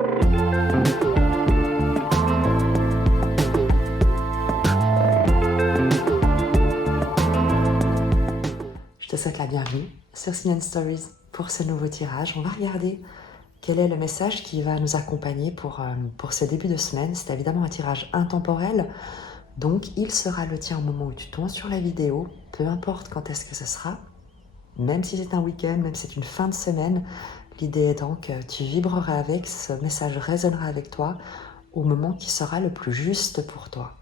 Je te souhaite la bienvenue sur Sign Stories pour ce nouveau tirage. On va regarder quel est le message qui va nous accompagner pour ce début de semaine. C'est évidemment un tirage intemporel, donc il sera le tien au moment où tu tombes sur la vidéo, peu importe quand est-ce que ce sera, même si c'est un week-end, même si c'est une fin de semaine. L'idée étant que tu vibreras avec, ce message résonnera avec toi au moment qui sera le plus juste pour toi.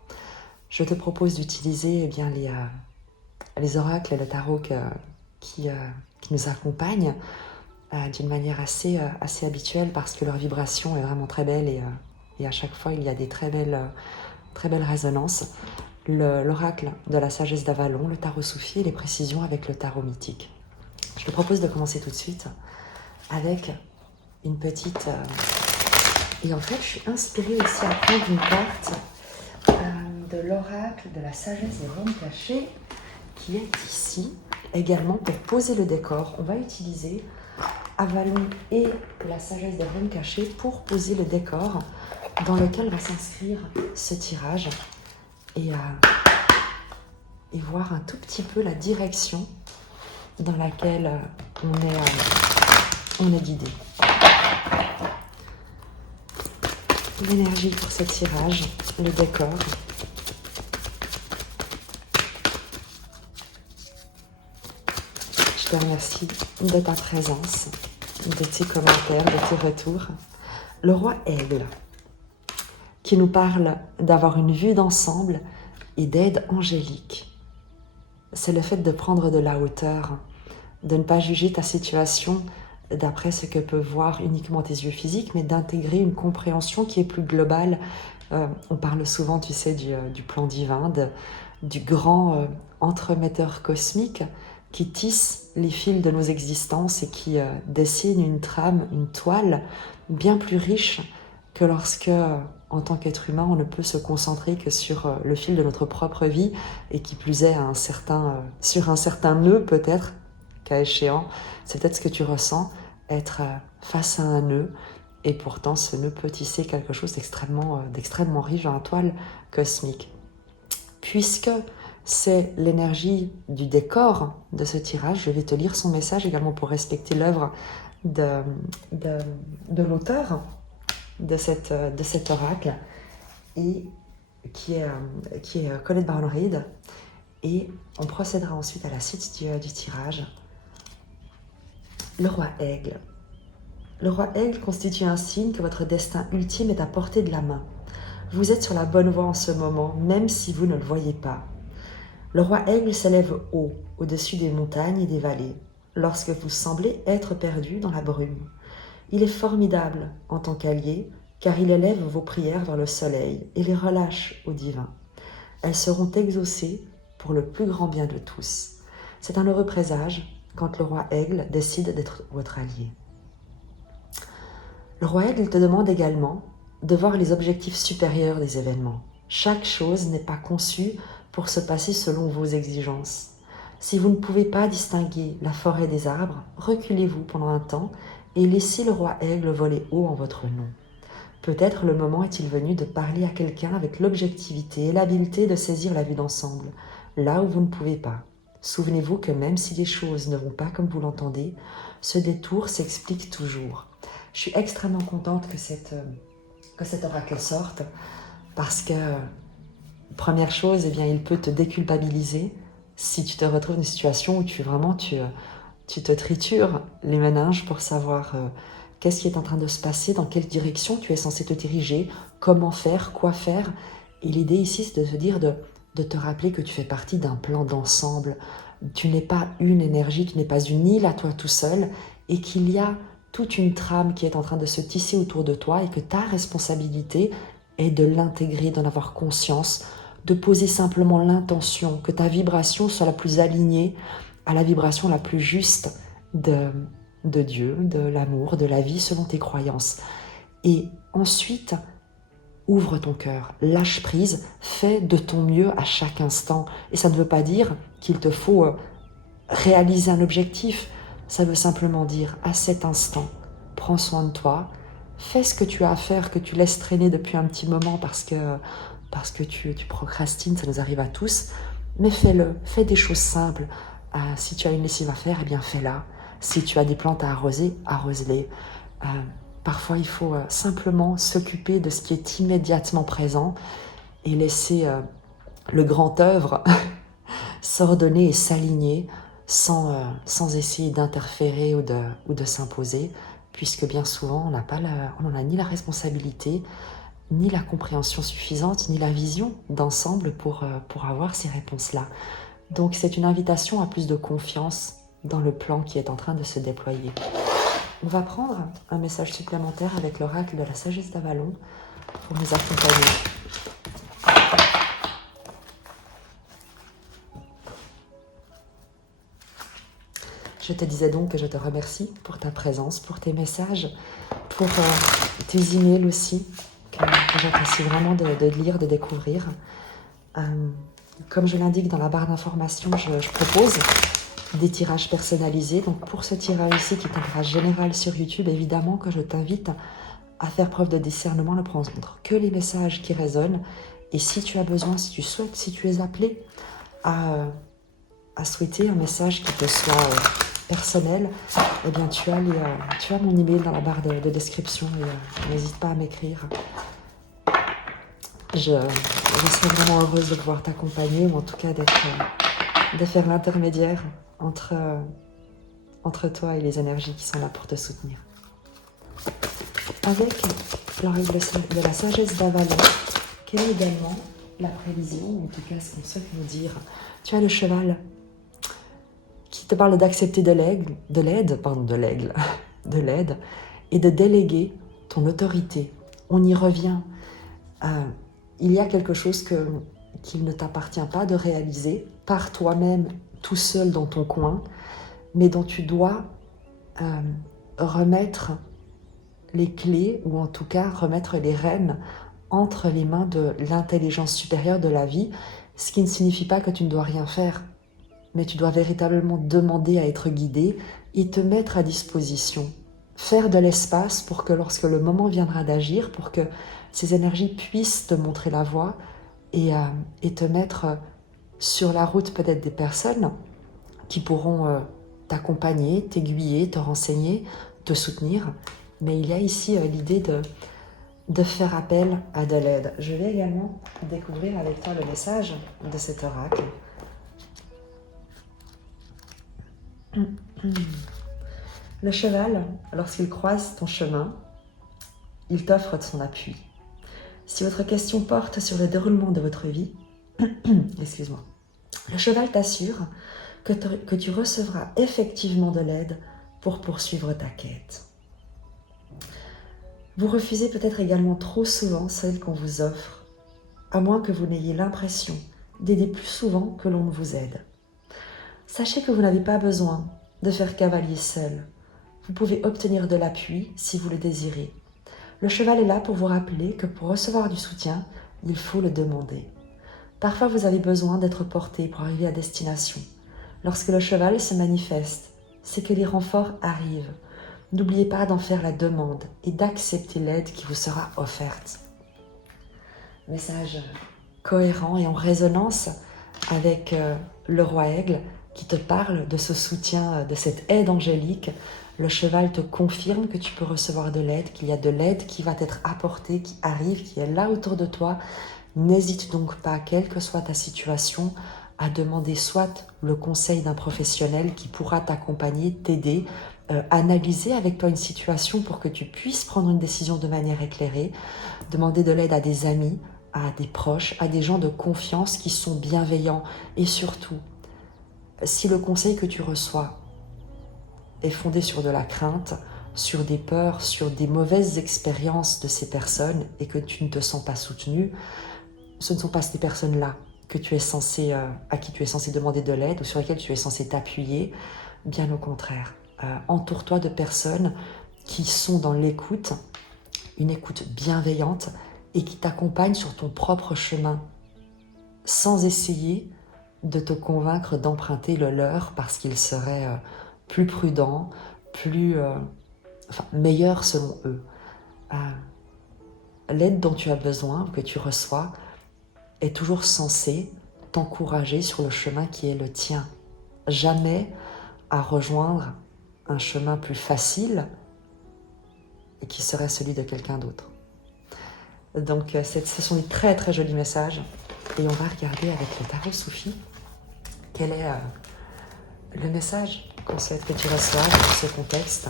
Je te propose d'utiliser les oracles et le tarot qui nous accompagnent d'une manière assez habituelle parce que leur vibration est vraiment très belle et à chaque fois il y a des très belles résonances. L'oracle de la sagesse d'Avalon, le tarot soufi et les précisions avec le tarot mythique. Je te propose de commencer tout de suite avec une petite... Et en fait, je suis inspirée aussi à prendre une carte de l'oracle de la sagesse des Roms cachés qui est ici, également pour poser le décor. On va utiliser Avalon et la sagesse des Roms cachés pour poser le décor dans lequel va s'inscrire ce tirage et voir un tout petit peu la direction dans laquelle on est guidé. L'énergie pour ce tirage, le décor. Je te remercie de ta présence, de tes commentaires, de tes retours. Le roi Aigle, qui nous parle d'avoir une vue d'ensemble et d'aide angélique. C'est le fait de prendre de la hauteur, de ne pas juger ta situation d'après ce que peuvent voir uniquement tes yeux physiques, mais d'intégrer une compréhension qui est plus globale. On parle souvent, tu sais, du plan divin, du grand entremetteur cosmique qui tisse les fils de nos existences et qui dessine une trame, une toile bien plus riche que lorsque, en tant qu'être humain, on ne peut se concentrer que sur le fil de notre propre vie et qui plus est sur un certain nœud peut-être, cas échéant. C'est peut-être ce que tu ressens, être face à un nœud et pourtant ce nœud peut tisser quelque chose d'extrêmement riche dans la toile cosmique. Puisque c'est l'énergie du décor de ce tirage, je vais te lire son message également pour respecter l'œuvre de l'auteur de cet oracle et qui est Colette Barnard-Reid, et on procédera ensuite à la suite du tirage. Le roi Aigle. Le roi Aigle constitue un signe que votre destin ultime est à portée de la main. Vous êtes sur la bonne voie en ce moment, même si vous ne le voyez pas. Le roi Aigle s'élève haut, au-dessus des montagnes et des vallées, lorsque vous semblez être perdu dans la brume. Il est formidable en tant qu'allié, car il élève vos prières vers le soleil et les relâche au divin. Elles seront exaucées pour le plus grand bien de tous. C'est un heureux présage quand le roi Aigle décide d'être votre allié. Le roi Aigle te demande également de voir les objectifs supérieurs des événements. Chaque chose n'est pas conçue pour se passer selon vos exigences. Si vous ne pouvez pas distinguer la forêt des arbres, reculez-vous pendant un temps et laissez le roi Aigle voler haut en votre nom. Peut-être le moment est-il venu de parler à quelqu'un avec l'objectivité et l'habileté de saisir la vue d'ensemble, là où vous ne pouvez pas. Souvenez-vous que même si les choses ne vont pas comme vous l'entendez, ce détour s'explique toujours. Je suis extrêmement contente que cet oracle sorte parce que, première chose, eh bien, il peut te déculpabiliser si tu te retrouves dans une situation où tu te tritures les méninges pour savoir qu'est-ce qui est en train de se passer, dans quelle direction tu es censé te diriger, comment faire, quoi faire. Et l'idée ici, c'est de te dire de te rappeler que tu fais partie d'un plan d'ensemble. Tu n'es pas une énergie, tu n'es pas une île à toi tout seul et qu'il y a toute une trame qui est en train de se tisser autour de toi et que ta responsabilité est de l'intégrer, d'en avoir conscience, de poser simplement l'intention, que ta vibration soit la plus alignée à la vibration la plus juste de Dieu, de l'amour, de la vie selon tes croyances. Et ensuite, ouvre ton cœur, lâche prise, fais de ton mieux à chaque instant. Et ça ne veut pas dire qu'il te faut réaliser un objectif. Ça veut simplement dire, à cet instant, prends soin de toi, Fais ce que tu as à faire, que tu laisses traîner depuis un petit moment parce que tu procrastines, ça nous arrive à tous. Mais fais-le, fais des choses simples. Si tu as une lessive à faire, eh bien fais-la. Si tu as des plantes à arroser, arrose-les. Parfois, il faut simplement s'occuper de ce qui est immédiatement présent et laisser le grand œuvre s'ordonner et s'aligner sans essayer d'interférer ou de s'imposer, puisque bien souvent, on n'en a ni la responsabilité, ni la compréhension suffisante, ni la vision d'ensemble pour avoir ces réponses-là. Donc c'est une invitation à plus de confiance dans le plan qui est en train de se déployer. On va prendre un message supplémentaire avec l'oracle de la sagesse d'Avalon pour nous accompagner. Je te disais donc que je te remercie pour ta présence, pour tes messages, pour tes emails aussi, que j'apprécie vraiment de lire, de découvrir. Comme je l'indique dans la barre d'information, je propose des tirages personnalisés. Donc pour ce tirage ici, qui est un tirage général sur YouTube, évidemment que je t'invite à faire preuve de discernement, ne prendre que les messages qui résonnent. Et si tu as besoin, si tu souhaites, si tu es appelé à souhaiter un message qui te soit personnel, eh bien tu as mon email dans la barre de description et n'hésite pas à m'écrire. Je serais vraiment heureuse de pouvoir t'accompagner, ou en tout cas de faire l'intermédiaire entre toi et les énergies qui sont là pour te soutenir. Avec la règle de la sagesse d'Avalon, quelle est également la prévision, ou en tout cas ce qu'on souhaite nous dire? Tu as le cheval qui te parle d'accepter de l'aide et de déléguer ton autorité. On y revient. Il y a quelque chose qu'il ne t'appartient pas de réaliser par toi-même, tout seul dans ton coin, mais dont tu dois remettre les clés, ou en tout cas remettre les rênes entre les mains de l'intelligence supérieure de la vie, ce qui ne signifie pas que tu ne dois rien faire, mais tu dois véritablement demander à être guidé et te mettre à disposition. Faire de l'espace pour que lorsque le moment viendra d'agir, pour que ces énergies puissent te montrer la voie et te mettre sur la route peut-être des personnes qui pourront t'accompagner, t'aiguiller, te renseigner, te soutenir. Mais il y a ici l'idée de faire appel à de l'aide. Je vais également découvrir avec toi le message de cet oracle. Le cheval, lorsqu'il croise ton chemin, il t'offre de son appui. Si votre question porte sur le déroulement de votre vie, excuse-moi, le cheval t'assure que tu recevras effectivement de l'aide pour poursuivre ta quête. Vous refusez peut-être également trop souvent celle qu'on vous offre, à moins que vous n'ayez l'impression d'aider plus souvent que l'on ne vous aide. Sachez que vous n'avez pas besoin de faire cavalier seul. Vous pouvez obtenir de l'appui si vous le désirez. Le cheval est là pour vous rappeler que pour recevoir du soutien, il faut le demander. Parfois, vous avez besoin d'être porté pour arriver à destination. Lorsque le cheval se manifeste, c'est que les renforts arrivent. N'oubliez pas d'en faire la demande et d'accepter l'aide qui vous sera offerte. Message cohérent et en résonance avec le roi aigle qui te parle de ce soutien, de cette aide angélique. Le cheval te confirme que tu peux recevoir de l'aide, qu'il y a de l'aide qui va t'être apportée, qui arrive, qui est là autour de toi. N'hésite donc pas, quelle que soit ta situation, à demander soit le conseil d'un professionnel qui pourra t'accompagner, t'aider, analyser avec toi une situation pour que tu puisses prendre une décision de manière éclairée, demander de l'aide à des amis, à des proches, à des gens de confiance qui sont bienveillants. Et surtout, si le conseil que tu reçois est fondé sur de la crainte, sur des peurs, sur des mauvaises expériences de ces personnes et que tu ne te sens pas soutenu, ce ne sont pas ces personnes-là que tu es censé, à qui tu es censé demander de l'aide ou sur lesquelles tu es censé t'appuyer. Bien au contraire, entoure-toi de personnes qui sont dans l'écoute, une écoute bienveillante et qui t'accompagnent sur ton propre chemin sans essayer de te convaincre d'emprunter le leur parce qu'il serait plus prudent, meilleur selon eux. l'aide dont tu as besoin, que tu reçois, est toujours censée t'encourager sur le chemin qui est le tien. Jamais à rejoindre un chemin plus facile et qui serait celui de quelqu'un d'autre. Donc ce sont des très très jolis messages et on va regarder avec le tarot Soufi quel est le message qu'on souhaite que tu reçoives dans ce contexte.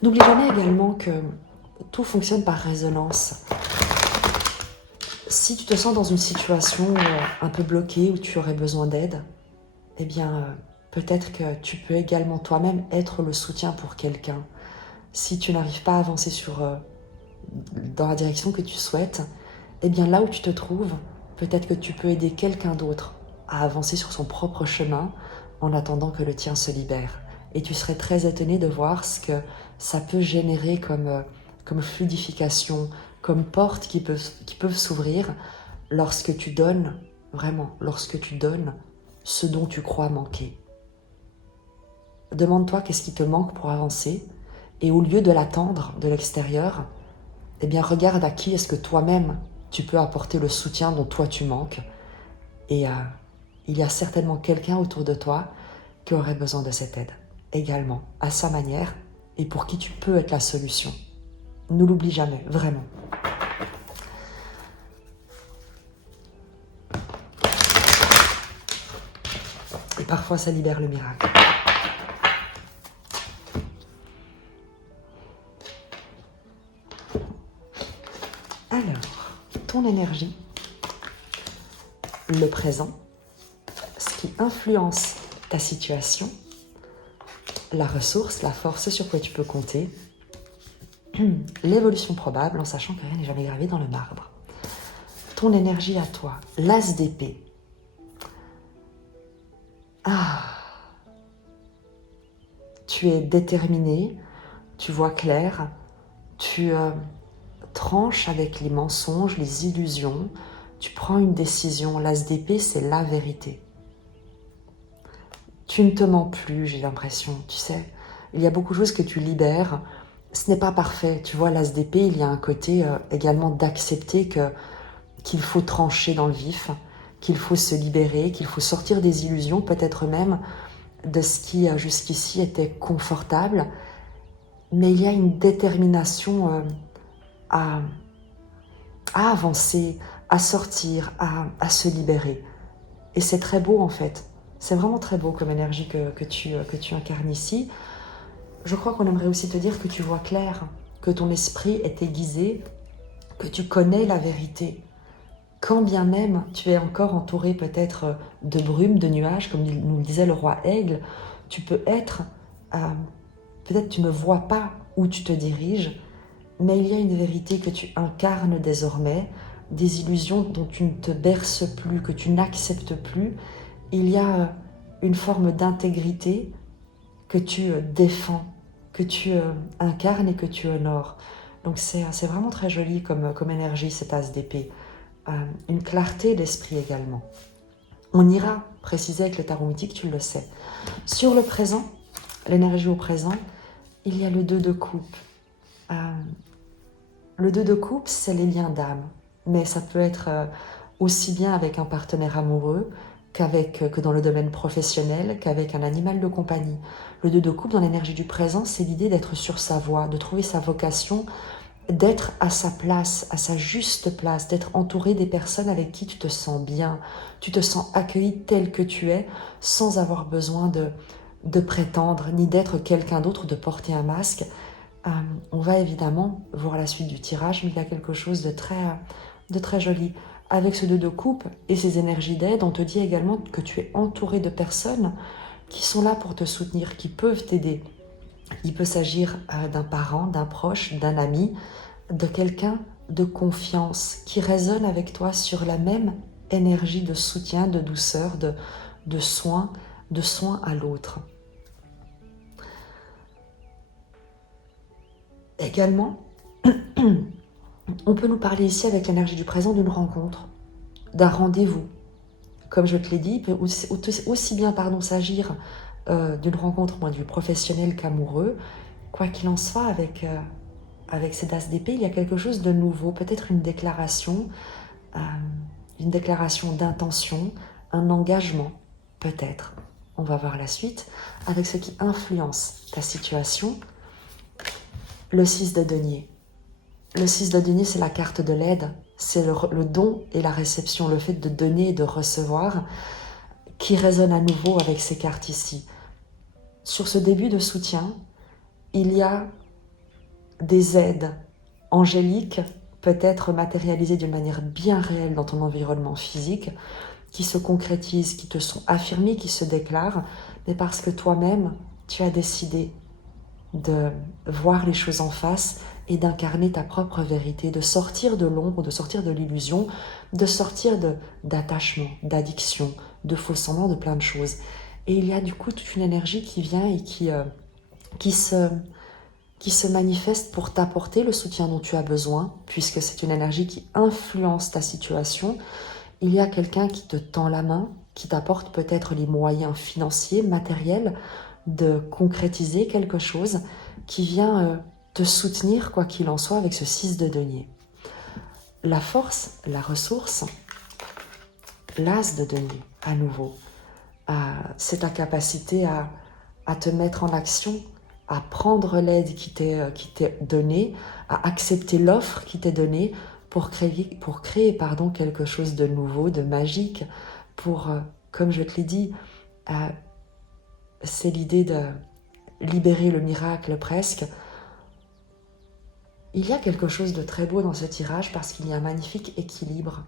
N'oublie jamais également que tout fonctionne par résonance. Si tu te sens dans une situation un peu bloquée où tu aurais besoin d'aide, eh bien, peut-être que tu peux également toi-même être le soutien pour quelqu'un. Si tu n'arrives pas à avancer dans la direction que tu souhaites, eh bien là où tu te trouves, peut-être que tu peux aider quelqu'un d'autre à avancer sur son propre chemin en attendant que le tien se libère. Et tu serais très étonné de voir ce que ça peut générer comme fluidification, comme portes qui peuvent s'ouvrir lorsque tu donnes, vraiment, lorsque tu donnes ce dont tu crois manquer. Demande-toi qu'est-ce qui te manque pour avancer et au lieu de l'attendre de l'extérieur, eh bien regarde à qui est-ce que toi-même tu peux apporter le soutien dont toi tu manques et il y a certainement quelqu'un autour de toi qui aurait besoin de cette aide également, à sa manière et pour qui tu peux être la solution. Ne l'oublie jamais, vraiment. Et parfois ça libère le miracle. Alors, ton énergie, le présent, ce qui influence ta situation, la ressource, la force sur quoi tu peux compter, l'évolution probable en sachant que rien n'est jamais gravé dans le marbre. Ton énergie à toi, l'as d'épée. Tu es déterminé, tu vois clair, tu tranches avec les mensonges, les illusions, tu prends une décision. L'as d'épée, c'est la vérité. Tu ne te mens plus, j'ai l'impression, tu sais. Il y a beaucoup de choses que tu libères. Ce n'est pas parfait, tu vois, l'as d'épée, il y a un côté également d'accepter qu'il faut trancher dans le vif, qu'il faut se libérer, qu'il faut sortir des illusions, peut-être même de ce qui jusqu'ici était confortable. Mais il y a une détermination à avancer, à sortir, à se libérer. Et c'est très beau en fait. C'est vraiment très beau comme énergie que tu incarnes ici. Je crois qu'on aimerait aussi te dire que tu vois clair, que ton esprit est aiguisé, que tu connais la vérité. Quand bien même tu es encore entouré peut-être de brumes, de nuages, comme nous le disait le roi Aigle, tu peux être, peut-être tu ne vois pas où tu te diriges, mais il y a une vérité que tu incarnes désormais, des illusions dont tu ne te berces plus, que tu n'acceptes plus. Il y a une forme d'intégrité que tu défends, que tu incarnes et que tu honores. Donc c'est vraiment très joli comme énergie, cette as d'épée. Une clarté d'esprit également. On ira préciser avec le tarot mythique, tu le sais. Sur le présent, l'énergie au présent, il y a le 2 de coupe. Le 2 de coupe, c'est les liens d'âme, mais ça peut être aussi bien avec un partenaire amoureux que dans le domaine professionnel, qu'avec un animal de compagnie. Le 2 de coupe, dans l'énergie du présent, c'est l'idée d'être sur sa voie, de trouver sa vocation, d'être à sa place, à sa juste place, d'être entouré des personnes avec qui tu te sens bien, tu te sens accueilli tel que tu es, sans avoir besoin de prétendre, ni d'être quelqu'un d'autre, de porter un masque. On va évidemment voir la suite du tirage, mais il y a quelque chose de très joli. Avec ce 2 de coupe et ces énergies d'aide, on te dit également que tu es entouré de personnes qui sont là pour te soutenir, qui peuvent t'aider. Il peut s'agir d'un parent, d'un proche, d'un ami, de quelqu'un de confiance qui résonne avec toi sur la même énergie de soutien, de douceur, de soin à l'autre. Également, on peut nous parler ici avec l'énergie du présent d'une rencontre. d'un rendez-vous. Comme je te l'ai dit, il peut aussi bien s'agir d'une rencontre du professionnel qu'amoureux. Quoi qu'il en soit, avec ces as d'épée, il y a quelque chose de nouveau, peut-être une déclaration d'intention, un engagement, peut-être. On va voir la suite, avec ce qui influence ta situation. Le 6 de denier. Le 6 de denier, c'est la carte de l'aide, c'est le don et la réception, le fait de donner et de recevoir, qui résonne à nouveau avec ces cartes ici. Sur ce début de soutien, il y a des aides angéliques, peut-être matérialisées d'une manière bien réelle dans ton environnement physique, qui se concrétisent, qui te sont affirmées, qui se déclarent, mais parce que toi-même, tu as décidé de voir les choses en face et d'incarner ta propre vérité, de sortir de l'ombre, de sortir de l'illusion, de sortir d'attachement, d'addiction, de faux semblants, de plein de choses. Et il y a du coup toute une énergie qui vient et qui se manifeste pour t'apporter le soutien dont tu as besoin, puisque c'est une énergie qui influence ta situation. Il y a quelqu'un qui te tend la main, qui t'apporte peut-être les moyens financiers, matériels, de concrétiser quelque chose, qui vient te soutenir, quoi qu'il en soit, avec ce 6 de denier. La force, la ressource, l'as de denier, à nouveau, c'est ta capacité à te mettre en action, à prendre l'aide qui t'est donnée, à accepter l'offre qui t'est donnée pour créer quelque chose de nouveau, de magique, comme je te l'ai dit, c'est l'idée de libérer le miracle presque. Il y a quelque chose de très beau dans ce tirage parce qu'il y a un magnifique équilibre,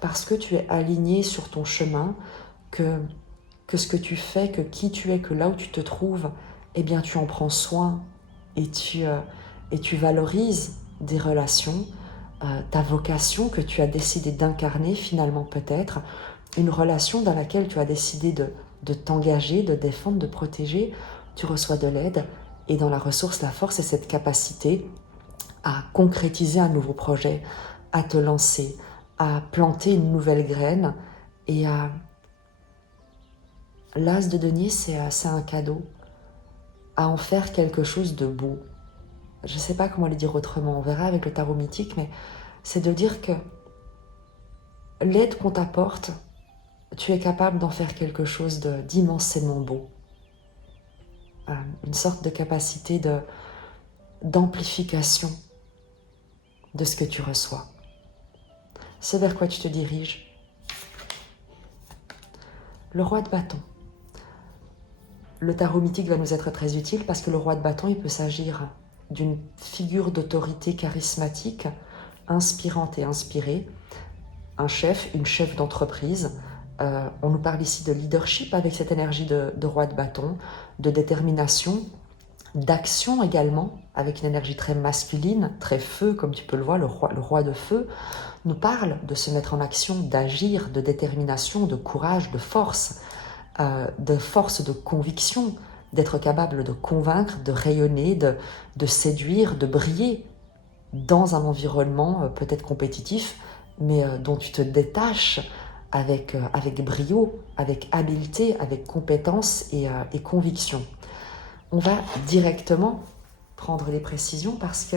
parce que tu es aligné sur ton chemin, que ce que tu fais, que qui tu es, que là où tu te trouves, eh bien tu en prends soin et tu valorises des relations, ta vocation que tu as décidé d'incarner finalement peut-être, une relation dans laquelle tu as décidé de t'engager, de défendre, de protéger, tu reçois de l'aide et dans la ressource, la force est cette capacité à concrétiser un nouveau projet, à te lancer, à planter une nouvelle graine et à... L'as de denier, c'est un cadeau, à en faire quelque chose de beau. Je ne sais pas comment le dire autrement, on verra avec le tarot mythique, mais c'est de dire que l'aide qu'on t'apporte, tu es capable d'en faire quelque chose d'immensément beau. Une sorte de capacité d'amplification de ce que tu reçois. C'est vers quoi tu te diriges. Le roi de bâton. Le tarot mythique va nous être très utile parce que le roi de bâton, il peut s'agir d'une figure d'autorité charismatique, inspirante et inspirée, un chef, une chef d'entreprise. On nous parle ici de leadership avec cette énergie de roi de bâton, de détermination, d'action également, avec une énergie très masculine, très feu, comme tu peux le voir, le roi de feu, nous parle de se mettre en action, d'agir, de détermination, de courage, de force de conviction, d'être capable de convaincre, de rayonner, de séduire, de briller dans un environnement peut-être compétitif, mais dont tu te détaches avec brio, avec habileté, avec compétence et conviction. On va directement prendre les précisions parce que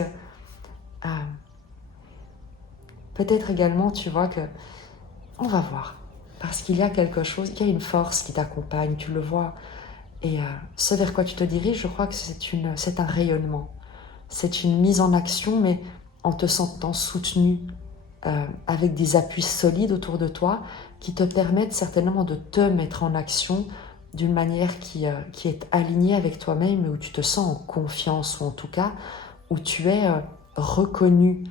peut-être également tu vois que on va voir parce qu'il y a quelque chose, il y a une force qui t'accompagne, tu le vois et ce vers quoi tu te diriges, je crois que c'est un rayonnement, c'est une mise en action mais en te sentant soutenu avec des appuis solides autour de toi qui te permettent certainement de te mettre en action d'une manière qui est alignée avec toi-même, mais où tu te sens en confiance, ou en tout cas, où tu es reconnu,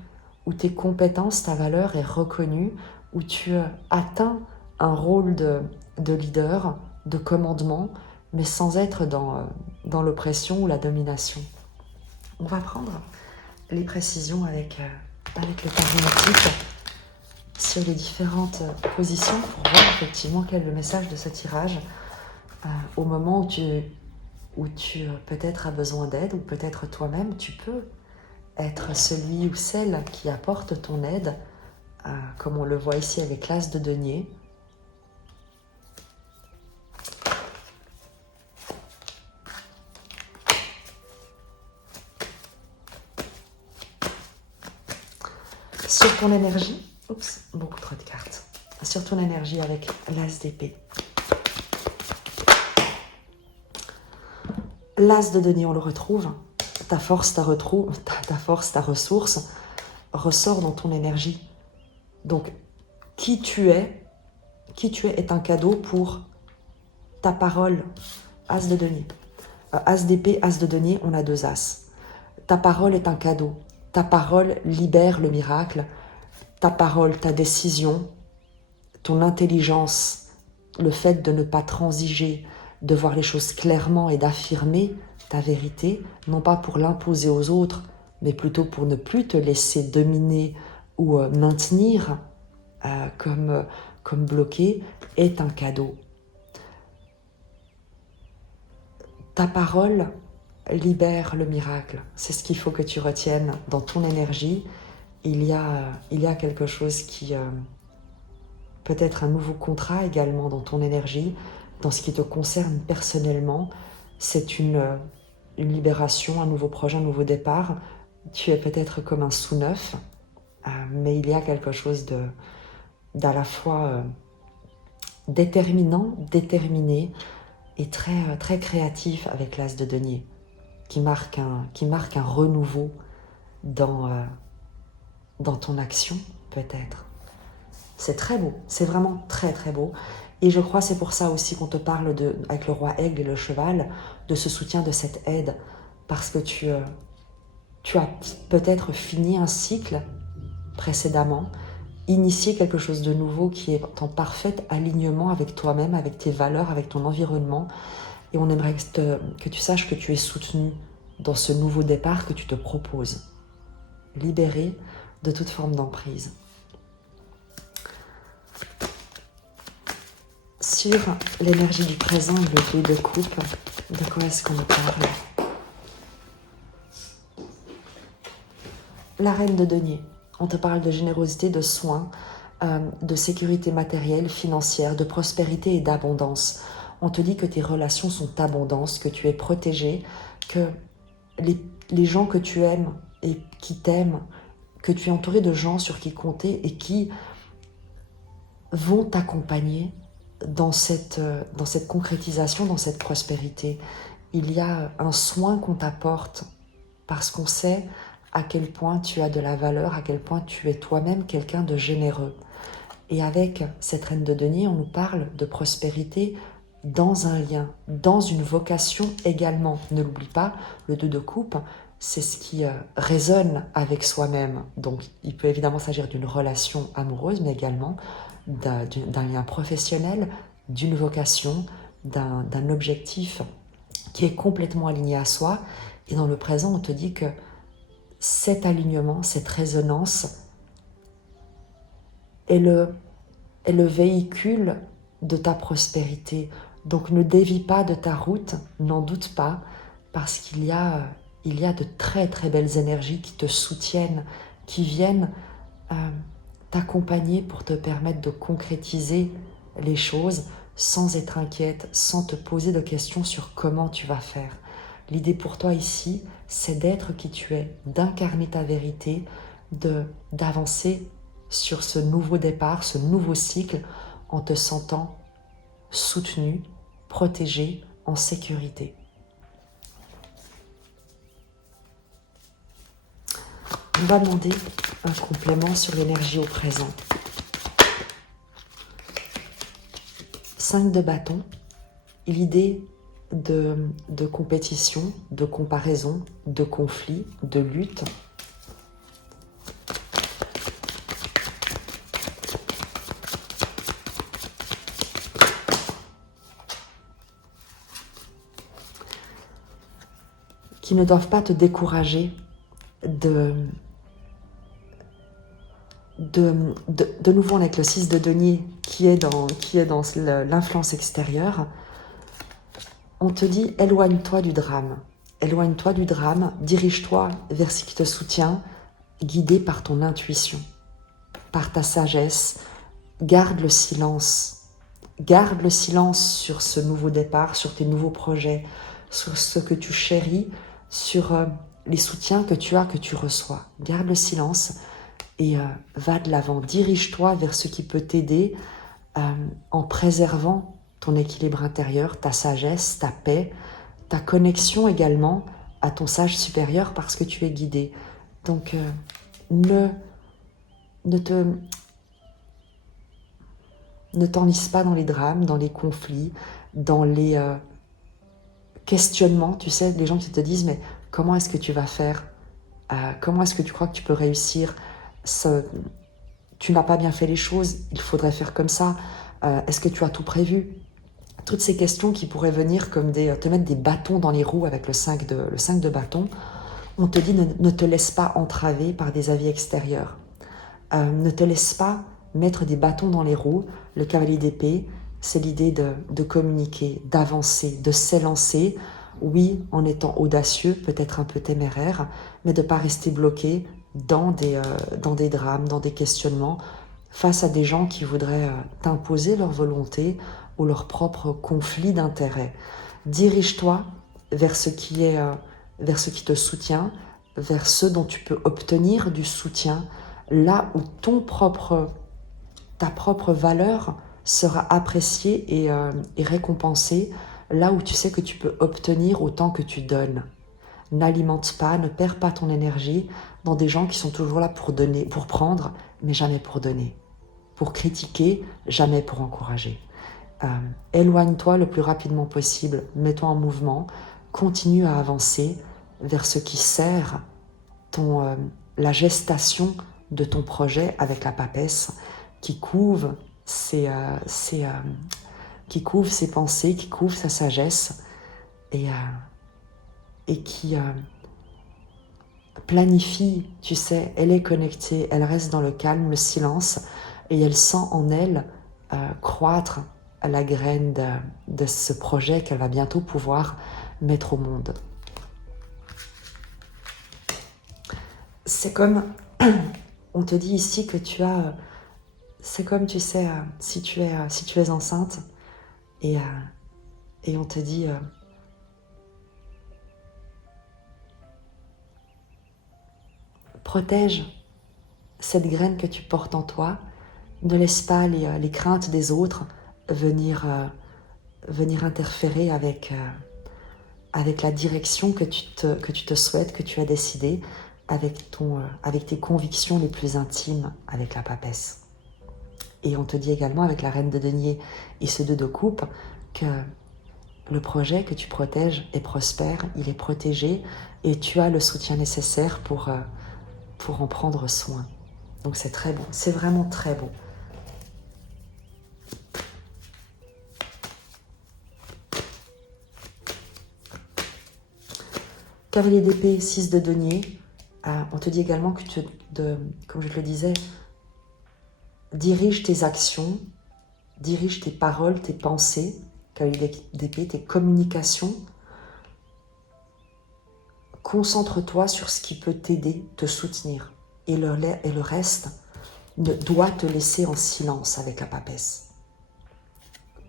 où tes compétences, ta valeur est reconnue, où tu atteins un rôle de leader, de commandement, mais sans être dans l'oppression ou la domination. On va prendre les précisions avec le tarot mythique sur les différentes positions pour voir effectivement quel est le message de ce tirage au moment où tu peut-être as besoin d'aide ou peut-être toi-même tu peux être celui ou celle qui apporte ton aide comme on le voit ici avec l'As de denier. Sur ton énergie, oups, beaucoup trop de cartes. Sur ton énergie avec l'As d'épée. L'As de denier, on le retrouve. Ta force, ta ressource ressort dans ton énergie. Donc, qui tu es est un cadeau pour ta parole. As de denier. As d'épée, As de denier, on a 2 As. Ta parole est un cadeau. Ta parole libère le miracle. Ta parole, ta décision, ton intelligence, le fait de ne pas transiger, de voir les choses clairement et d'affirmer ta vérité, non pas pour l'imposer aux autres, mais plutôt pour ne plus te laisser dominer ou maintenir comme bloqué, est un cadeau. Ta parole libère le miracle. C'est ce qu'il faut que tu retiennes dans ton énergie. Il y a quelque chose qui... peut-être un nouveau contrat également dans ton énergie, dans ce qui te concerne personnellement. C'est une libération, un nouveau projet, un nouveau départ. Tu es peut-être comme un sous-neuf, mais il y a quelque chose d'à la fois déterminant, déterminé et très, très créatif avec l'As de denier, qui marque un renouveau dans ton action, peut-être. C'est très beau, c'est vraiment très très beau. Et je crois c'est pour ça aussi qu'on te parle avec le roi aigle et le cheval, de ce soutien, de cette aide, parce que tu as peut-être fini un cycle précédemment, initié quelque chose de nouveau qui est en parfait alignement avec toi-même, avec tes valeurs, avec ton environnement. Et on aimerait que tu saches que tu es soutenu dans ce nouveau départ que tu te proposes. Libéré de toute forme d'emprise. Sur l'énergie du présent et le jeu de coupe, de quoi est-ce qu'on parle? La reine de denier. On te parle de générosité, de soins, de sécurité matérielle, financière, de prospérité et d'abondance. On te dit que tes relations sont abondantes, que tu es protégé, que les gens que tu aimes et qui t'aiment, que tu es entouré de gens sur qui compter et qui vont t'accompagner dans cette concrétisation, dans cette prospérité. Il y a un soin qu'on t'apporte parce qu'on sait à quel point tu as de la valeur, à quel point tu es toi-même quelqu'un de généreux. Et avec cette reine de denier, on nous parle de prospérité dans un lien, dans une vocation également. Ne l'oublie pas, le 2 de coupe, c'est ce qui résonne avec soi-même. Donc il peut évidemment s'agir d'une relation amoureuse, mais également d'un lien professionnel, d'une vocation, d'un objectif qui est complètement aligné à soi. Et dans le présent, on te dit que cet alignement, cette résonance est le véhicule de ta prospérité. Donc ne dévie pas de ta route, n'en doute pas, parce qu'il y a de très très belles énergies qui te soutiennent, qui viennent t'accompagner pour te permettre de concrétiser les choses sans être inquiète, sans te poser de questions sur comment tu vas faire. L'idée pour toi ici, c'est d'être qui tu es, d'incarner ta vérité, d'avancer sur ce nouveau départ, ce nouveau cycle, en te sentant soutenu, protégé, en sécurité. On va demander un complément sur l'énergie au présent. 5 de bâton, l'idée de compétition, de comparaison, de conflit, de lutte. Qui ne doivent pas te décourager de nouveau avec le 6 de denier qui est dans l'influence extérieure. On te dit éloigne-toi du drame, dirige-toi vers ce qui te soutient, guidé par ton intuition. par ta sagesse. Garde le silence. Garde le silence sur ce nouveau départ, sur tes nouveaux projets, sur ce que tu chéris, sur les soutiens que tu reçois. Garde le silence et va de l'avant. Dirige-toi vers ce qui peut t'aider en préservant ton équilibre intérieur, ta sagesse, ta paix, ta connexion également à ton sage supérieur parce que tu es guidé. Donc, ne t'enlise pas dans les drames, dans les conflits, dans les questionnements. Tu sais, les gens qui te disent, mais comment est-ce que tu vas faire? Comment est-ce que tu crois que tu peux réussir? Tu n'as pas bien fait les choses, il faudrait faire comme ça. Est-ce que tu as tout prévu? Toutes ces questions qui pourraient venir comme te mettre des bâtons dans les roues avec le 5 de bâton, on te dit ne te laisse pas entraver par des avis extérieurs. Ne te laisse pas mettre des bâtons dans les roues. Le cavalier d'épée, c'est l'idée de communiquer, d'avancer, de s'élancer, oui, en étant audacieux, peut-être un peu téméraire, mais de ne pas rester bloqué dans des drames, dans des questionnements, face à des gens qui voudraient t'imposer leur volonté ou leur propre conflit d'intérêts. Dirige-toi vers ce qui te soutient, vers ce dont tu peux obtenir du soutien, là où ta propre valeur sera appréciée et récompensée, là où tu sais que tu peux obtenir autant que tu donnes. N'alimente pas, ne perds pas ton énergie dans des gens qui sont toujours là pour donner, pour prendre, mais jamais pour donner. Pour critiquer, jamais pour encourager. Éloigne-toi le plus rapidement possible, mets-toi en mouvement, continue à avancer vers ce qui sert la gestation de ton projet avec la papesse qui couve ses pensées, qui couvre sa sagesse et qui planifie, tu sais, elle est connectée, elle reste dans le calme, le silence, et elle sent en elle croître la graine de ce projet qu'elle va bientôt pouvoir mettre au monde. C'est comme, on te dit ici que c'est comme, tu sais, si tu es enceinte et on te dit protège cette graine que tu portes en toi, ne laisse pas les craintes des autres venir interférer avec la direction que tu te souhaites, que tu as décidé, avec tes convictions les plus intimes avec la papesse. Et on te dit également avec la reine de denier et ce 2 de coupe que le projet que tu protèges est prospère, il est protégé et tu as le soutien nécessaire pour en prendre soin. Donc c'est très beau, c'est vraiment très beau. Cavalier d'épée, 6 de denier. On te dit également que comme je te le disais, dirige tes actions, dirige tes paroles, tes pensées, cavalier d'épée, tes communications. Concentre-toi sur ce qui peut t'aider, te soutenir. Et le reste doit te laisser en silence avec la papesse.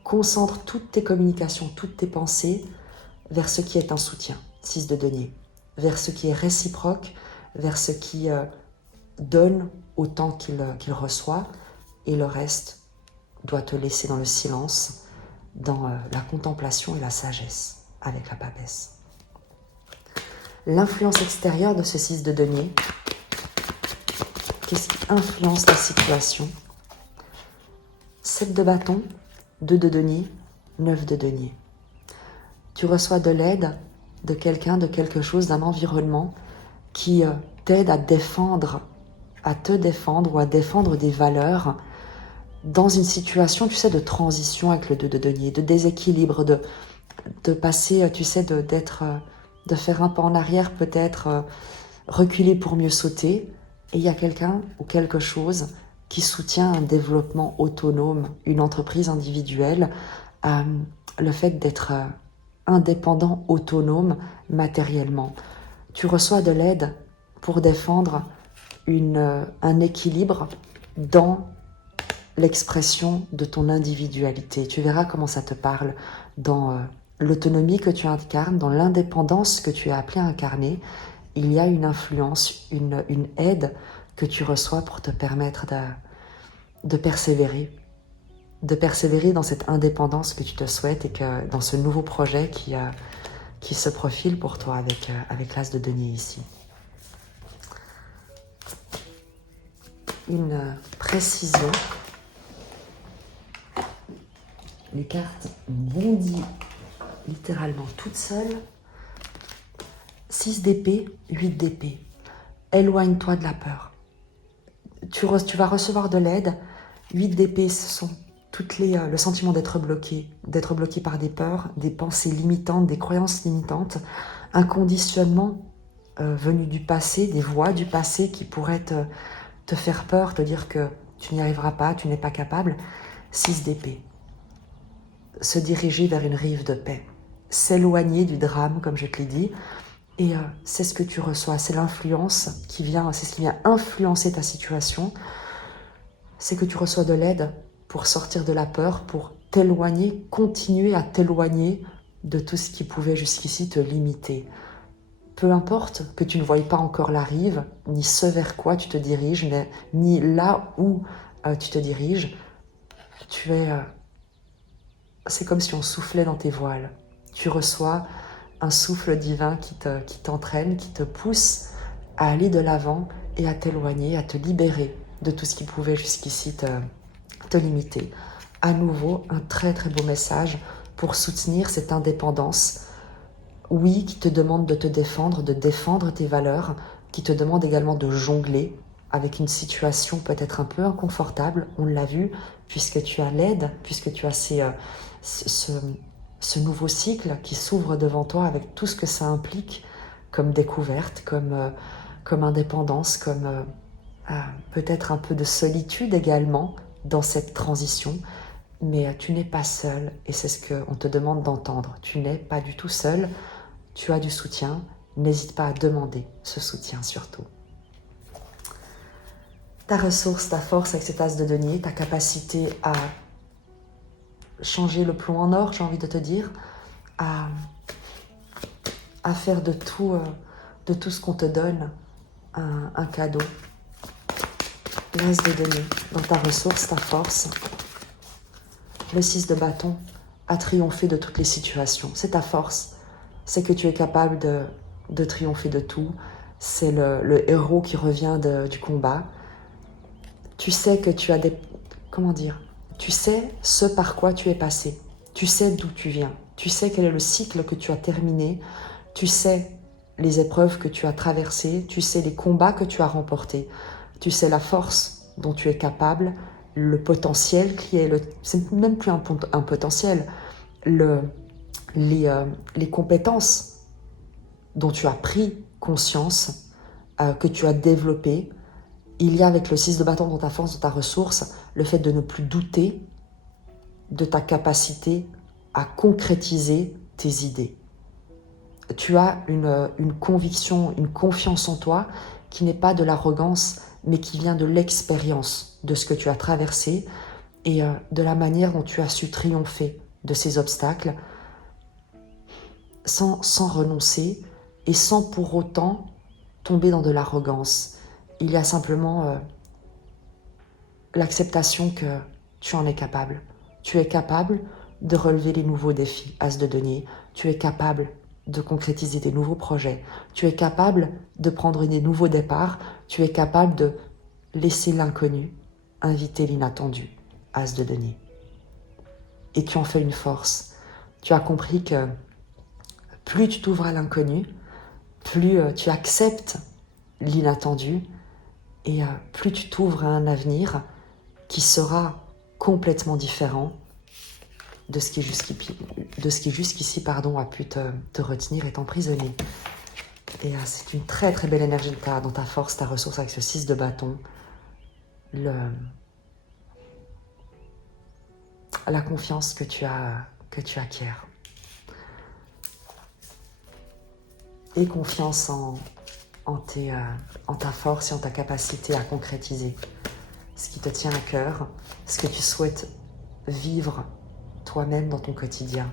Concentre toutes tes communications, toutes tes pensées vers ce qui est un soutien, 6 de denier, vers ce qui est réciproque, vers ce qui donne autant qu'il reçoit, et le reste doit te laisser dans le silence, dans la contemplation et la sagesse avec la papesse. L'influence extérieure de ce 6 de denier, qu'est-ce qui influence la situation? 7 de bâton, 2 de denier, 9 de denier. Tu reçois de l'aide de quelqu'un, de quelque chose, d'un environnement qui t'aide à te défendre ou à défendre des valeurs dans une situation, tu sais, de transition avec le 2 de denier, de déséquilibre, de passer, tu sais, de faire un pas en arrière, peut-être reculer pour mieux sauter. Et il y a quelqu'un ou quelque chose qui soutient un développement autonome, une entreprise individuelle, le fait d'être indépendant, autonome matériellement. Tu reçois de l'aide pour défendre un équilibre dans l'expression de ton individualité. Tu verras comment ça te parle dans l'autonomie que tu incarnes, dans l'indépendance que tu es appelé à incarner. Il y a une influence, une aide que tu reçois pour te permettre de persévérer dans cette indépendance que tu te souhaites et que dans ce nouveau projet qui se profile pour toi avec l'as de denier ici. Une précision. Les cartes ont bondi littéralement toutes seules. 6 d'épée, 8 d'épée. Éloigne-toi de la peur. Tu vas recevoir de l'aide. 8 d'épée, ce sont le sentiment d'être bloqué par des peurs, des pensées limitantes, des croyances limitantes, un conditionnement venu du passé, des voix du passé qui pourraient te faire peur, te dire que tu n'y arriveras pas, tu n'es pas capable. 6 d'épée. Se diriger vers une rive de paix. S'éloigner du drame, comme je te l'ai dit. Et c'est ce que tu reçois, c'est l'influence qui vient, c'est ce qui vient influencer ta situation. C'est que tu reçois de l'aide pour sortir de la peur, pour t'éloigner, continuer à t'éloigner de tout ce qui pouvait jusqu'ici te limiter. Peu importe que tu ne voyes pas encore la rive, ni ce vers quoi tu te diriges, ni là où tu te diriges, c'est comme si on soufflait dans tes voiles. Tu reçois un souffle divin qui t'entraîne, qui te pousse à aller de l'avant et à t'éloigner, à te libérer de tout ce qui pouvait jusqu'ici te limiter. À nouveau, un très très beau message pour soutenir cette indépendance. Oui, qui te demande de te défendre, de défendre tes valeurs, qui te demande également de jongler avec une situation peut-être un peu inconfortable, on l'a vu, puisque tu as l'aide, puisque tu as ce nouveau cycle qui s'ouvre devant toi avec tout ce que ça implique comme découverte, comme indépendance, comme peut-être un peu de solitude également dans cette transition. Mais tu n'es pas seul et c'est ce qu'on te demande d'entendre. Tu n'es pas du tout seul, tu as du soutien, n'hésite pas à demander ce soutien surtout. Ta ressource, ta force avec cet as de denier, ta capacité à changer le plomb en or, j'ai envie de te dire, à faire de tout ce qu'on te donne un cadeau. L'as de denier, dans ta ressource, ta force. Le 6 de bâton a triomphé de toutes les situations. C'est ta force, c'est que tu es capable de triompher de tout. C'est le héros qui revient du combat. Tu sais que tu as tu sais ce par quoi tu es passé. Tu sais d'où tu viens. Tu sais quel est le cycle que tu as terminé. Tu sais les épreuves que tu as traversées. Tu sais les combats que tu as remportés. Tu sais la force dont tu es capable, le potentiel qui est c'est même plus un potentiel, les compétences dont tu as pris conscience, que tu as développées. Il y a avec le 6 de bâton dans ta force, dans ta ressource, le fait de ne plus douter de ta capacité à concrétiser tes idées. Tu as une conviction, une confiance en toi qui n'est pas de l'arrogance, mais qui vient de l'expérience de ce que tu as traversé et de la manière dont tu as su triompher de ces obstacles sans renoncer et sans pour autant tomber dans de l'arrogance. Il y a simplement l'acceptation que tu en es capable. Tu es capable de relever les nouveaux défis, as de denier. Tu es capable de concrétiser des nouveaux projets. Tu es capable de prendre des nouveaux départs. Tu es capable de laisser l'inconnu inviter l'inattendu, as de denier. Et tu en fais une force. Tu as compris que plus tu t'ouvres à l'inconnu, plus tu acceptes l'inattendu et plus tu t'ouvres à un avenir qui sera complètement différent de ce qui jusqu'ici a pu te retenir et t'emprisonner. Et c'est une très très belle énergie dans ta force, ta ressource avec ce 6 de bâton. La confiance que tu acquiers. Et confiance en ta force et en ta capacité à concrétiser ce qui te tient à cœur, ce que tu souhaites vivre toi-même dans ton quotidien.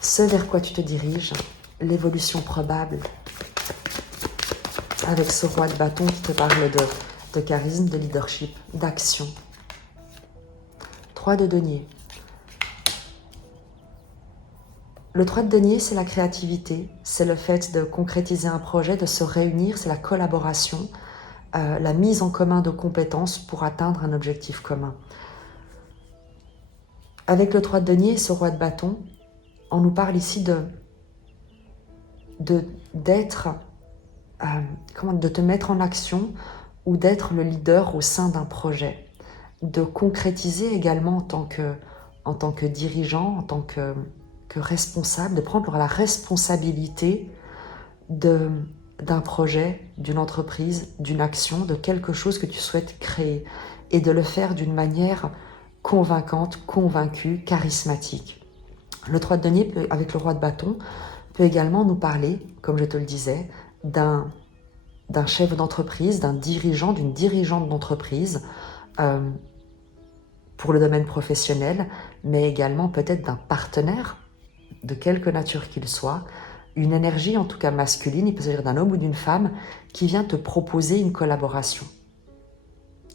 Ce vers quoi tu te diriges, l'évolution probable, avec ce roi de bâton qui te parle de charisme, de leadership, d'action. 3 de denier. Le 3 de denier, c'est la créativité, c'est le fait de concrétiser un projet, de se réunir, c'est la collaboration, la mise en commun de compétences pour atteindre un objectif commun. Avec le 3 de denier et ce roi de bâton, on nous parle ici de te mettre en action ou d'être le leader au sein d'un projet, de concrétiser également en tant que dirigeant, en tant que responsable, de prendre la responsabilité d'un projet, d'une entreprise, d'une action, de quelque chose que tu souhaites créer et de le faire d'une manière convaincante, convaincue, charismatique. Le 3 de denier, avec le roi de bâton, peut également nous parler, comme je te le disais, d'un chef d'entreprise, d'un dirigeant, d'une dirigeante d'entreprise pour le domaine professionnel, mais également peut-être d'un partenaire, de quelque nature qu'il soit, une énergie en tout cas masculine, il peut s'agir d'un homme ou d'une femme, qui vient te proposer une collaboration,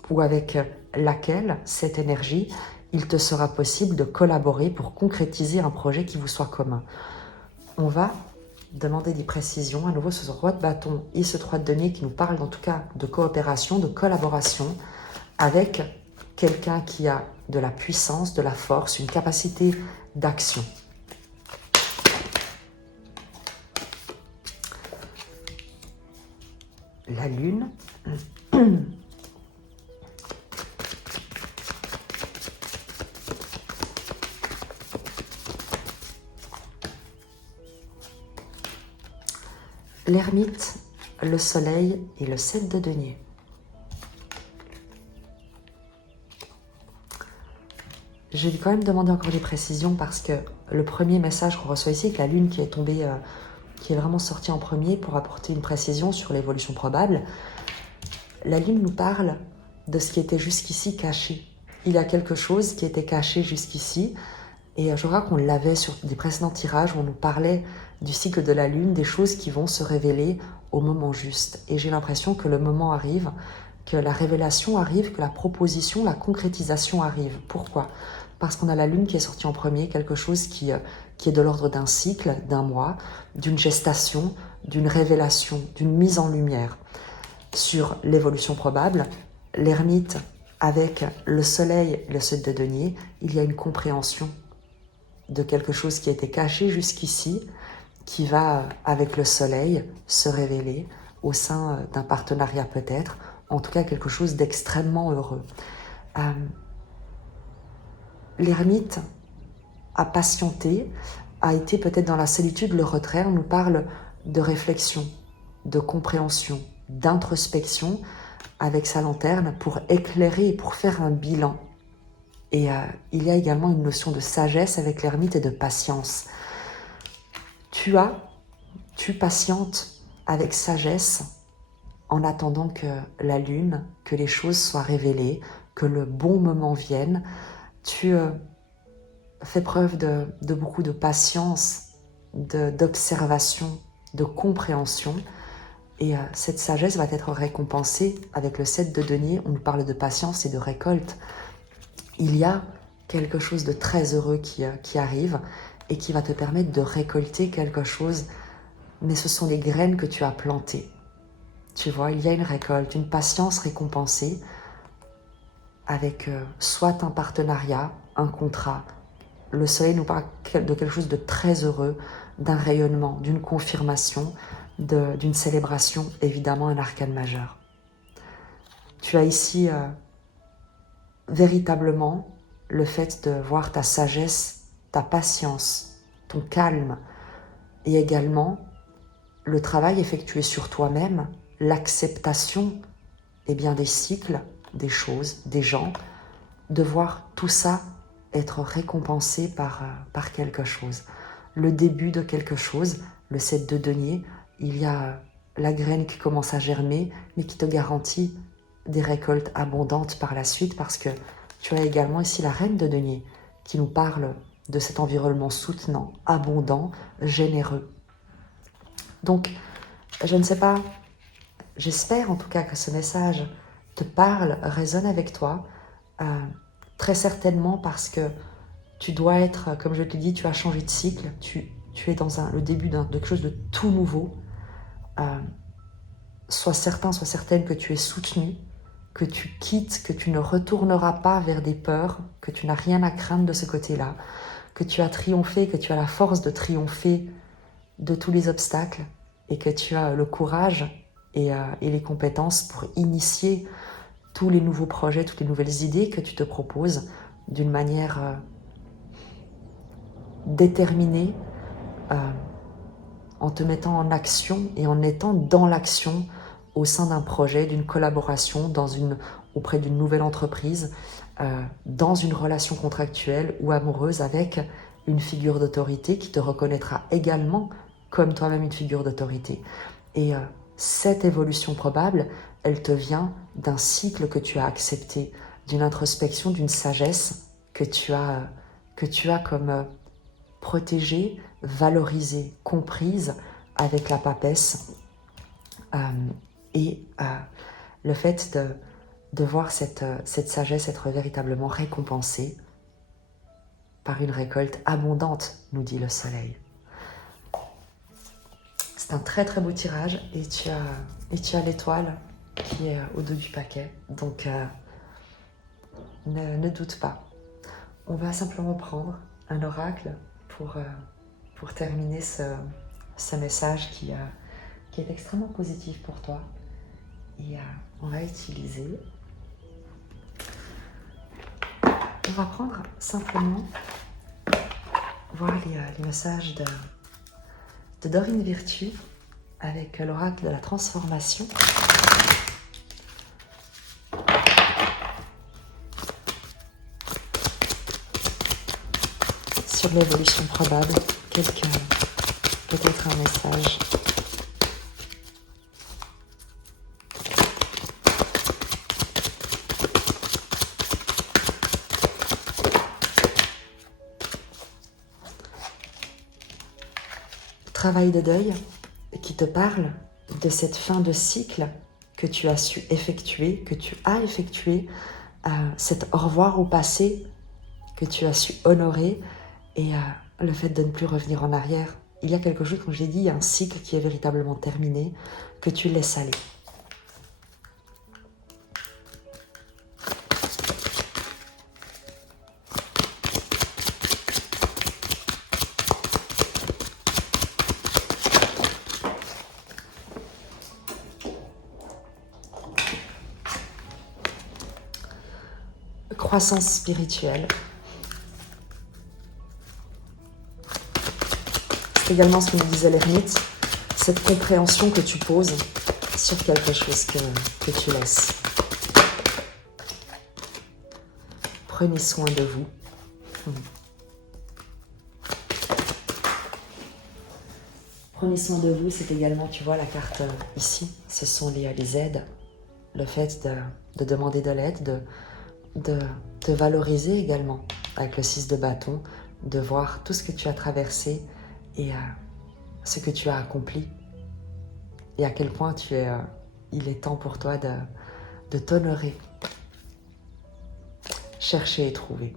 ou avec laquelle, cette énergie, il te sera possible de collaborer pour concrétiser un projet qui vous soit commun. On va demander des précisions, à nouveau ce roi de bâton et ce 3 de denier qui nous parlent en tout cas de coopération, de collaboration avec quelqu'un qui a de la puissance, de la force, une capacité d'action. La lune. L'ermite, le soleil et le 7 de denier. Je vais quand même demander encore des précisions parce que le premier message qu'on reçoit ici, avec la lune qui est tombée, qui est vraiment sortie en premier pour apporter une précision sur l'évolution probable, la lune nous parle de ce qui était jusqu'ici caché. Il y a quelque chose qui était caché jusqu'ici et je crois qu'on l'avait sur des précédents tirages où on nous parlait du cycle de la lune, des choses qui vont se révéler au moment juste. Et j'ai l'impression que le moment arrive, que la révélation arrive, que la proposition, la concrétisation arrive. Pourquoi ? Parce qu'on a la lune qui est sortie en premier, quelque chose qui est de l'ordre d'un cycle, d'un mois, d'une gestation, d'une révélation, d'une mise en lumière. Sur l'évolution probable, l'ermite avec le soleil et le 7 de denier, il y a une compréhension de quelque chose qui a été caché jusqu'ici, qui va, avec le soleil, se révéler au sein d'un partenariat peut-être, en tout cas quelque chose d'extrêmement heureux. L'ermite a patienté, a été peut-être dans la solitude, le retrait. On nous parle de réflexion, de compréhension, d'introspection avec sa lanterne pour éclairer, pour faire un bilan. Et il y a également une notion de sagesse avec l'ermite et de patience. Tu patientes avec sagesse en attendant que la lune, que les choses soient révélées, que le bon moment vienne. Tu fais preuve de beaucoup de patience, d'observation, de compréhension. Et cette sagesse va être récompensée avec le 7 de denier. On nous parle de patience et de récolte. Il y a quelque chose de très heureux qui arrive et qui va te permettre de récolter quelque chose. Mais ce sont les graines que tu as plantées. Tu vois, il y a une récolte, une patience récompensée avec soit un partenariat, un contrat. Le soleil nous parle de quelque chose de très heureux, d'un rayonnement, d'une confirmation, d'une célébration, évidemment un arcane majeur. Tu as ici véritablement le fait de voir ta sagesse, ta patience, ton calme et également le travail effectué sur toi-même, l'acceptation des cycles, des choses, des gens, de voir tout ça être récompensé par quelque chose. Le début de quelque chose, le 7 de denier, il y a la graine qui commence à germer, mais qui te garantit des récoltes abondantes par la suite parce que tu as également ici la reine de denier qui nous parle de cet environnement soutenant, abondant, généreux. Donc, je ne sais pas, j'espère en tout cas que ce message te parle, résonne avec toi, très certainement parce que tu dois être, comme je te dis, tu as changé de cycle, tu es dans le début de quelque chose de tout nouveau. Sois certain, sois certaine que tu es soutenu, que tu quittes, que tu ne retourneras pas vers des peurs, que tu n'as rien à craindre de ce côté-là, que tu as triomphé, que tu as la force de triompher de tous les obstacles et que tu as le courage et les compétences pour initier tous les nouveaux projets, toutes les nouvelles idées que tu te proposes d'une manière déterminée, en te mettant en action et en étant dans l'action au sein d'un projet, d'une collaboration, auprès d'une nouvelle entreprise, dans une relation contractuelle ou amoureuse avec une figure d'autorité qui te reconnaîtra également comme toi-même une figure d'autorité. Et cette évolution probable, elle te vient d'un cycle que tu as accepté, d'une introspection, d'une sagesse que tu as comme protégée, valorisée, comprise avec la papesse. Le fait de voir cette sagesse être véritablement récompensée par une récolte abondante, nous dit le soleil. C'est un très très beau tirage et tu as l'étoile qui est au dos du paquet, donc ne doute pas. On va simplement prendre un oracle pour terminer ce message qui est extrêmement positif pour toi. Et on va utiliser... On va prendre simplement, voir les messages de Dorine Virtue avec l'oracle de la transformation. Sur l'évolution probable, peut-être un message. Travail de deuil qui te parle de cette fin de cycle que tu as su effectuer, que tu as effectué, cet au revoir au passé que tu as su honorer et le fait de ne plus revenir en arrière. Il y a quelque chose, comme j'ai dit, il y a un cycle qui est véritablement terminé, que tu laisses aller. Croissance spirituelle. C'est également ce que nous disait l'ermite, cette compréhension que tu poses sur quelque chose que tu laisses. Prenez soin de vous. Prenez soin de vous, c'est également, tu vois, la carte ici, ce sont les aides. Le fait de demander de l'aide, de te valoriser également avec le 6 de bâton, de voir tout ce que tu as traversé et ce que tu as accompli et à quel point il est temps pour toi de t'honorer. Chercher et trouver.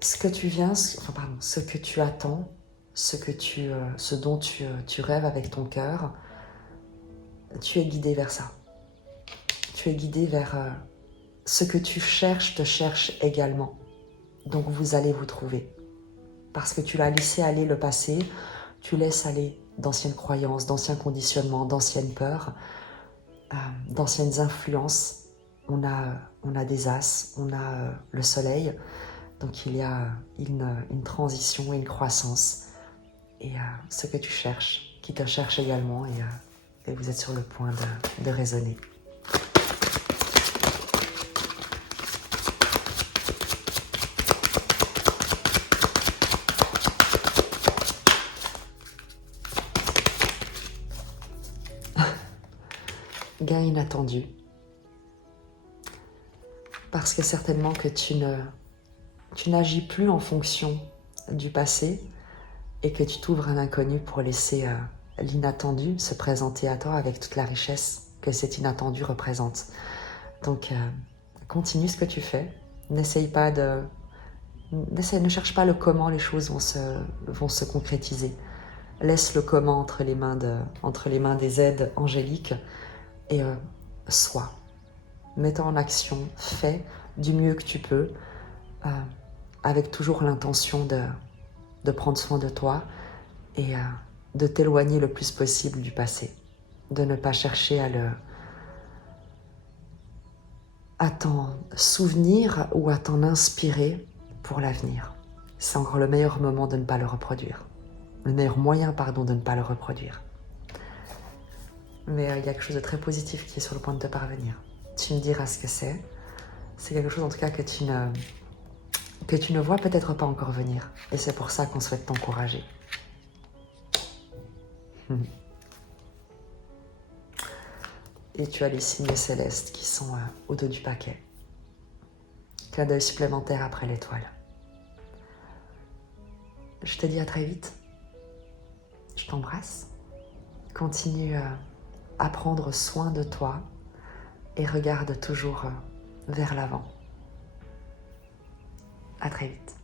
Ce que tu attends, ce dont tu rêves avec ton cœur, tu es guidé vers ça. Tu es guidé vers ce que tu cherches, te cherche également. Donc vous allez vous trouver. Parce que tu l'as laissé aller le passé, tu laisses aller d'anciennes croyances, d'anciens conditionnements, d'anciennes peurs, d'anciennes influences. On a des as, on a le soleil. Donc il y a une transition et une croissance. Et ce que tu cherches, qui te cherche également, et vous êtes sur le point de résonner. gain inattendu. Parce que certainement que tu n'agis plus en fonction du passé et que tu t'ouvres à l'inconnu pour laisser l'inattendu se présenter à toi avec toute la richesse que cet inattendu représente. Donc, continue ce que tu fais. Ne cherche pas le comment les choses vont se concrétiser. Laisse le comment entre les mains des aides angéliques et sois. Mets-toi en action, fais du mieux que tu peux, avec toujours l'intention de prendre soin de toi et de t'éloigner le plus possible du passé. De ne pas chercher à t'en souvenir ou à t'en inspirer pour l'avenir. C'est encore le meilleur moment de ne pas le reproduire. Le meilleur moyen, de ne pas le reproduire. Mais il y a quelque chose de très positif qui est sur le point de te parvenir. Tu me diras ce que c'est. C'est quelque chose en tout cas que tu ne vois peut-être pas encore venir. Et c'est pour ça qu'on souhaite t'encourager. Et tu as les signes célestes qui sont au dos du paquet. Clin d'œil supplémentaire après l'étoile. Je te dis à très vite. Je t'embrasse. Continue à prendre soin de toi et regarde toujours vers l'avant. À très vite.